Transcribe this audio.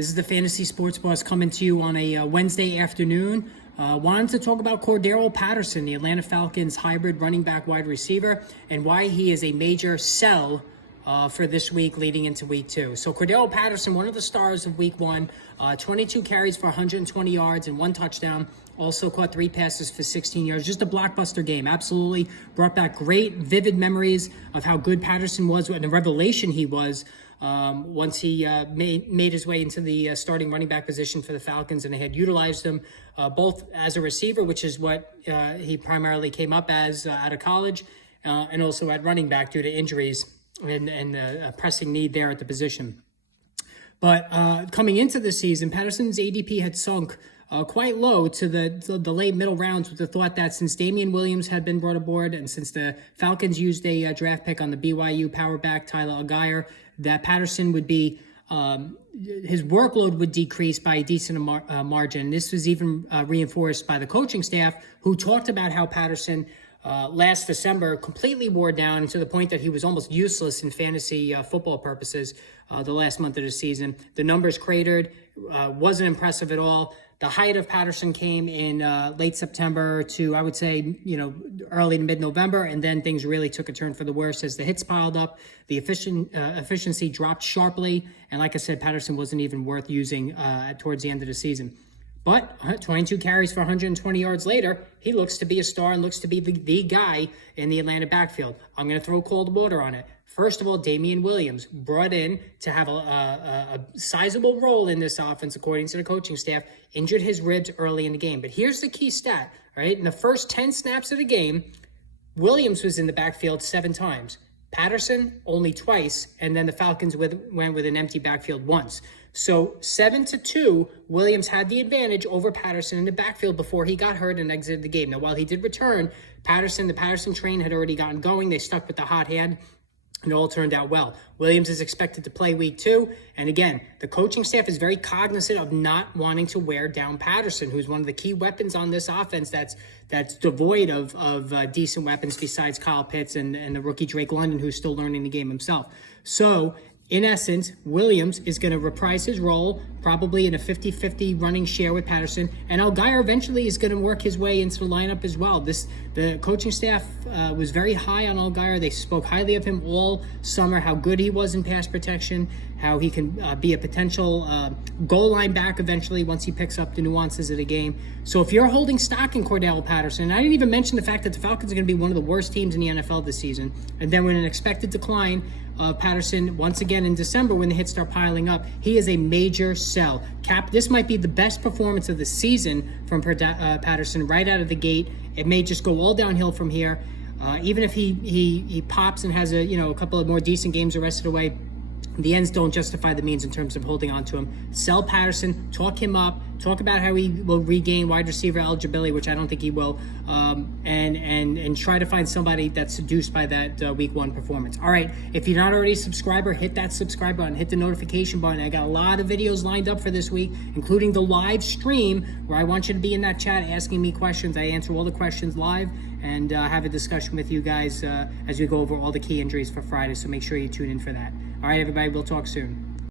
This is the Fantasy Sports Boss coming to you on a Wednesday afternoon. Wanted to talk about Cordarelle Patterson, the Atlanta Falcons hybrid running back wide receiver, and why he is a major sell for this week leading into week 2. So Cordarelle Patterson, one of the stars of week 1, 22 carries for 120 yards and 1 touchdown. Also caught 3 passes for 16 yards. Just a blockbuster game. Absolutely brought back great, vivid memories of how good Patterson was and the revelation he was once he made his way into the starting running back position for the Falcons, and they had utilized him both as a receiver, which is what he primarily came up as out of college, and also at running back due to injuries and a pressing need there at the position. But coming into the season, Patterson's ADP had sunk quite low to the late middle rounds, with the thought that since Damian Williams had been brought aboard and since the Falcons used a draft pick on the BYU power back Tyler Allgeier, that Patterson would be his workload would decrease by a decent margin. This was even reinforced by the coaching staff, who talked about how Patterson last December completely wore down to the point that he was almost useless in fantasy football purposes the last month of the season. The numbers cratered, wasn't impressive at all. The height of Patterson came in late September to, I would say, early to mid-November, and then things really took a turn for the worse as the hits piled up. The efficiency dropped sharply, and like I said, Patterson wasn't even worth using towards the end of the season. But 22 carries for 120 yards later, he looks to be a star and looks to be the guy in the Atlanta backfield. I'm going to throw cold water on it. First of all, Damian Williams brought in to have a sizable role in this offense, according to the coaching staff, injured his ribs early in the game. But here's the key stat, right? In the first 10 snaps of the game, Williams was in the backfield 7 times. Patterson only twice, and then the Falcons went with an empty backfield once. So 7-2, Williams had the advantage over Patterson in the backfield before he got hurt and exited the game. Now, while he did return, the Patterson train had already gotten going. They stuck with the hot hand, and it all turned out well. Williams is expected to play week 2. And again, the coaching staff is very cognizant of not wanting to wear down Patterson, who's one of the key weapons on this offense that's devoid of decent weapons besides Kyle Pitts and the rookie Drake London, who's still learning the game himself. So, in essence, Williams is going to reprise his role, probably in a 50-50 running share with Patterson, and Allgeier eventually is going to work his way into the lineup as well. The coaching staff was very high on Allgeier. They spoke highly of him all summer, how good he was in pass protection, how he can be a potential goal line back eventually once he picks up the nuances of the game. So if you're holding stock in Cordarelle Patterson, I didn't even mention the fact that the Falcons are going to be one of the worst teams in the NFL this season, and then with an expected decline of Patterson once again in December when the hits start piling up, he is a major sell. This might be the best performance of the season from Patterson right out of the gate. It may just go all downhill from here. Even if he pops and has a couple of more decent games the rest of the way, the ends don't justify the means in terms of holding on to him. Sell Patterson, talk him up, talk about how he will regain wide receiver eligibility, which I don't think he will, and try to find somebody that's seduced by that week 1 performance. All right, if you're not already a subscriber, hit that subscribe button, hit the notification button. I got a lot of videos lined up for this week, including the live stream where I want you to be in that chat asking me questions. I answer all the questions live and have a discussion with you guys as we go over all the key injuries for Friday, so make sure you tune in for that. All right, everybody, we'll talk soon.